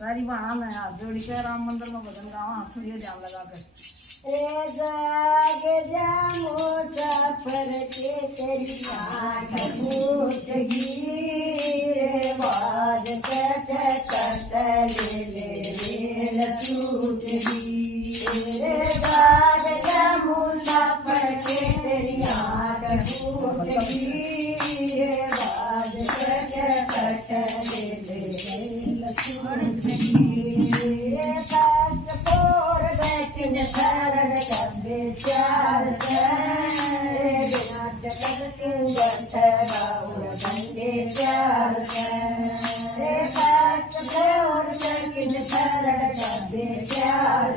सारी बहाना मैं हाथ जोड़ के राम मंदिर में भजन गावा हाथ ये ध्यान लगा कर ए जाग जा मुसाफिर के तेरी आँख फूट गिरे बाज कट कट ले टूट गिरे जाग जा मुसाफिर के तेरी आँख फूट गिरे बाज कट कट ले टूट गिरे काट पोर बैठन शरण कबे चार रे बिना जगत के गंठ राउर बंदे चार रे काट पोर बैठन शरण कबे चार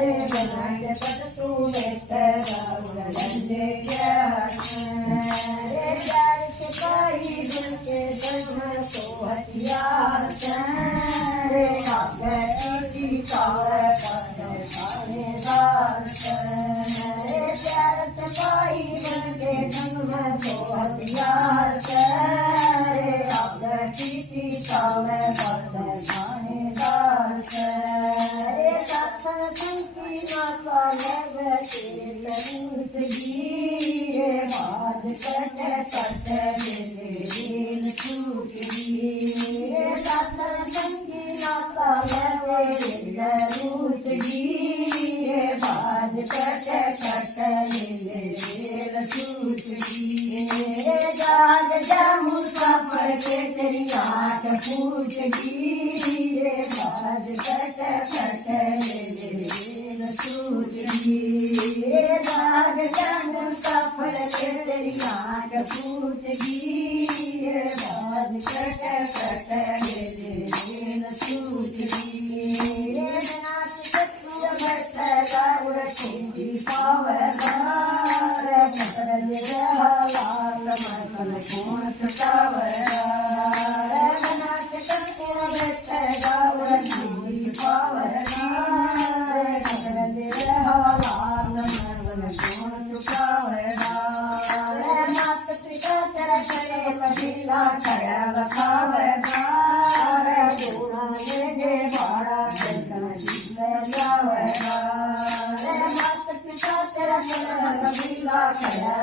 रे बिना जगत तू नेत राउर बंदे चार रे प्यार के पाई दिल के जन्म तो हथियार रे आगे की कावर प्यार से पाई बन के जन्म को हथियार रे आगे की कावर थानेदार रे साथन की माता लग के लूट गिरे बाज कट कट दिल छूट गिरे साथन की माता लग के लूट गिरे बाज कट कट दिल छूट गिरे जाग जा मुसाफिर के तेरी आँख फूट गिरे बाज कट कट दिल छूट गिरे जाग जा मुसाफिर के तेरी आँख फूट गिरे बाज कट कट दिल छूट गिरे नाच कटुआ बैठा उड़ कुंडी पावदार पकड़ रहा लाल मरकन कौन छुटावर नाच कटुआ बैठा उड़ कुंडी पावदार पकड़ रहा लाल मरकन कौन छुटावर मात पिता तेरा करे पसीना खड़ा रखावदार गुना ले भाड़ा चलना जिसमें जावदार मात पिता तेरा करे पसीना खड़ा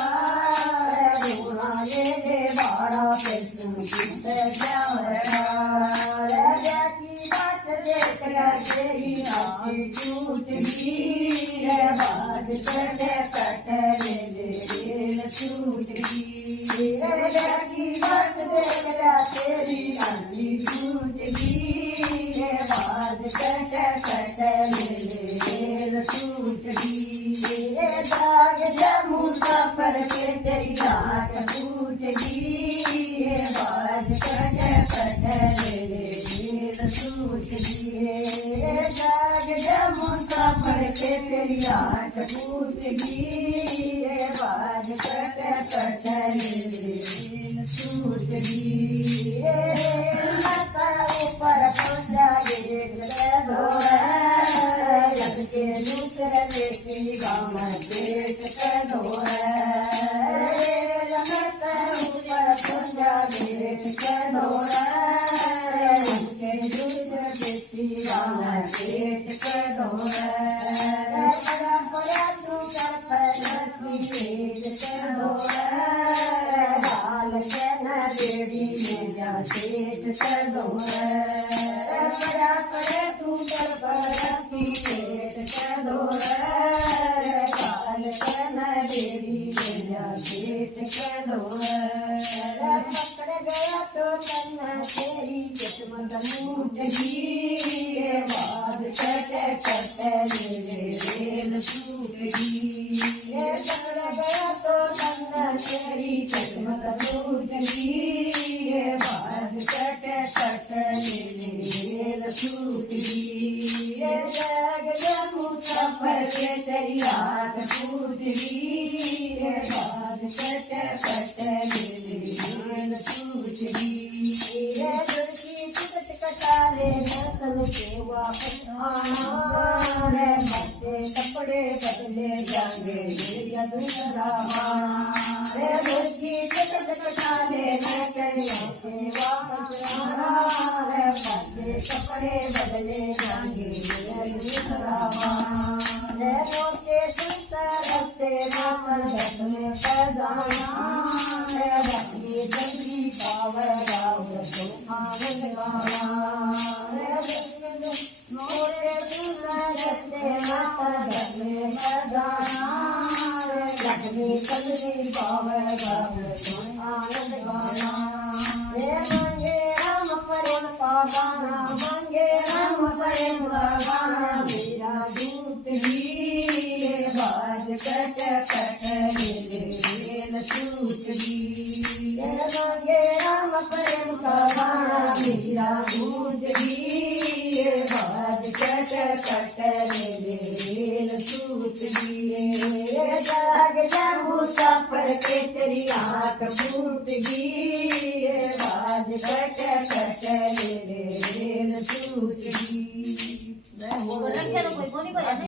रखावदार गुना ले भाड़ा चलना जिसमें जावदार जाती बात देखकर तेरी आँख टूट गिरे बाज कट कट दिल छूट गिरे जाती बात देखकर तेरी आँख टूट गिरे बाज कट कट दिल छूट गिरे जाग जा मुसाफिर के तेरी आँख फूट गिरे बाज कट कट दिल छूट गिरे जाग जा मुसाफिर के तेरी आँख फूट गिरे बाज कट कट दिल छूट गिरे माता ऊपर पहुँचा गेट से दौड़ा जग के दूसरे लेके गाँव पेट से दौड़ा माता ऊपर पहुँचा गेट से दौड़ा के दूसरे लेके गाँव पेट से दौड़ा परा तू कर पैलकी पेट से दौड़ा बाल के न बेड़ी में जा पेट से दौड़ा परा तू कर पैलकी पेट से दौड़ा बाल के न बेड़ी में जा पेट से दौड़ा पकड़ गया तो तन्ना तेरी किस्मत लूट गिरे बाज कट कट दिल छूट गिरे पकड़ गया तो तन्ना तेरी किस्मत लूट गिरे बाज कट कट दिल छूट गिरे जाग जा मुसाफिर के तेरी आँख फूट गिरे बाज कट कट दिल छूट गिरे तुझकी टिकट कटा ले नकल के वापस आना रे बच्चे कपड़े बदले जाएंगे ये दूसरा रे तुझकी टिकट कटा ले नकल के वापस आना रे जा गूंज दिए बाज कट कट रेल सूत दिए जाग जा मुसाफर के तेरी आंख फूट दिए बाज कट कट रेल सूत दी। कोणी